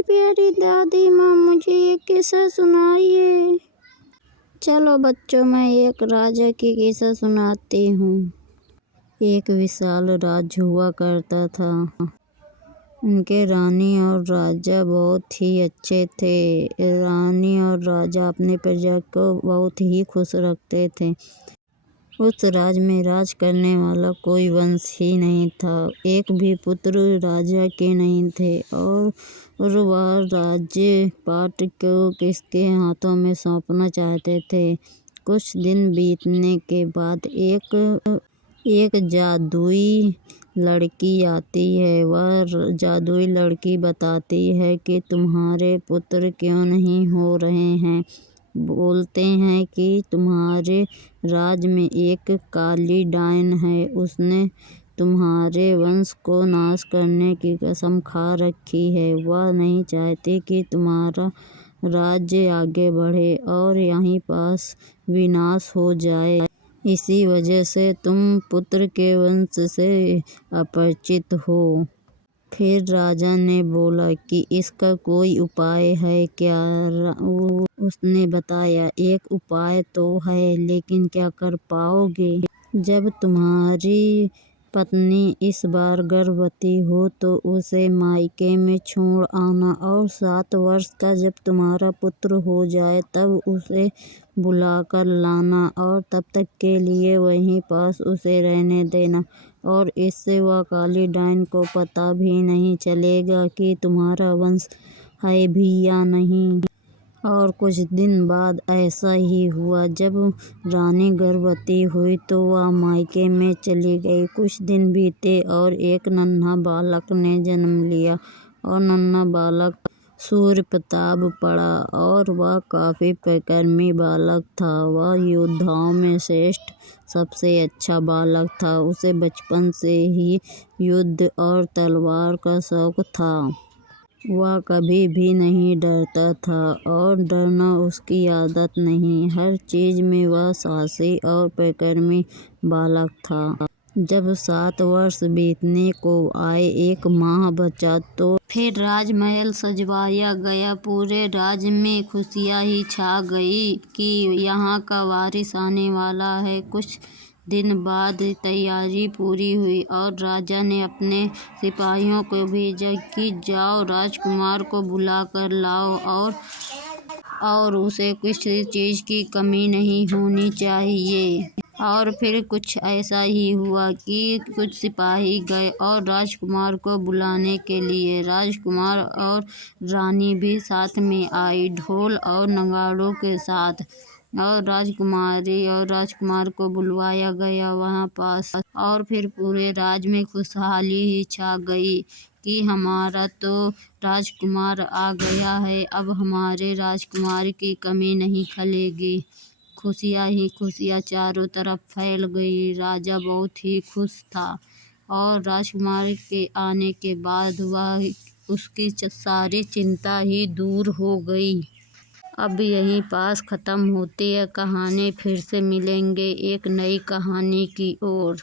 मेरी प्यारी दादी माँ, मुझे एक किस्सा सुनाइए। चलो बच्चों, मैं एक राजा की किस्सा सुनाती हूँ। एक विशाल राज्य हुआ करता था। उनके रानी और राजा बहुत ही अच्छे थे। रानी और राजा अपने प्रजा को बहुत ही खुश रखते थे। उस राज्य में राज करने वाला कोई वंश ही नहीं था। एक भी पुत्र राजा के नहीं थे और वह राज्य पाट को किसके हाथों में सौंपना चाहते थे। कुछ दिन बीतने के बाद एक जादुई लड़की आती है। वह जादुई लड़की बताती है कि तुम्हारे पुत्र क्यों नहीं हो रहे हैं। बोलते हैं कि तुम्हारे राज्य में एक काली डायन है। उसने तुम्हारे वंश को नाश करने की कसम खा रखी है। वह नहीं चाहती कि तुम्हारा राज्य आगे बढ़े और यहीं पास विनाश हो जाए। इसी वजह से तुम पुत्र के वंश से अपरिचित हो। फिर राजा ने बोला कि इसका कोई उपाय है क्या। उसने बताया, एक उपाय तो है, लेकिन क्या कर पाओगे। जब तुम्हारी पत्नी इस बार गर्भवती हो तो उसे मायके में छोड़ आना और 7 वर्ष का जब तुम्हारा पुत्र हो जाए तब उसे बुलाकर लाना और तब तक के लिए वहीं पास उसे रहने देना। और इससे वह काली डायन को पता भी नहीं चलेगा कि तुम्हारा वंश है भी या नहीं। और कुछ दिन बाद ऐसा ही हुआ। जब रानी गर्भवती हुई तो वह मायके में चली गई। कुछ दिन बीते और एक नन्हा बालक ने जन्म लिया और नन्हा बालक सूर्य प्रताप पड़ा और वह काफ़ी परिक्रमी बालक था। वह योद्धाओं में श्रेष्ठ सबसे अच्छा बालक था। उसे बचपन से ही युद्ध और तलवार का शौक था। वह कभी भी नहीं डरता था और डरना उसकी आदत नहीं। हर चीज़ में वह साहसी और परिक्रमी बालक था। जब 7 वर्ष बीतने को आए, 1 माह बचा तो फिर राजमहल सजवाया गया। पूरे राज्य में खुशियाँ ही छा गई कि यहाँ का वारिस आने वाला है। कुछ दिन बाद तैयारी पूरी हुई और राजा ने अपने सिपाहियों को भेजा कि जाओ राजकुमार को बुला कर लाओ और उसे किसी चीज़ की कमी नहीं होनी चाहिए। और फिर कुछ ऐसा ही हुआ कि कुछ सिपाही गए और राजकुमार को बुलाने के लिए। राजकुमार और रानी भी साथ में आई, ढोल और नगाड़ों के साथ। और राजकुमारी और राजकुमार को बुलवाया गया वहाँ पास। और फिर पूरे राज्य में खुशहाली ही छा गई कि हमारा तो राजकुमार आ गया है, अब हमारे राजकुमार की कमी नहीं खलेगी। खुशियाँ ही खुशियाँ चारों तरफ फैल गई। राजा बहुत ही खुश था और राजकुमार के आने के बाद उसकी सारी चिंता ही दूर हो गई। अब यहीं पास ख़त्म होती है कहानी। फिर से मिलेंगे एक नई कहानी की ओर।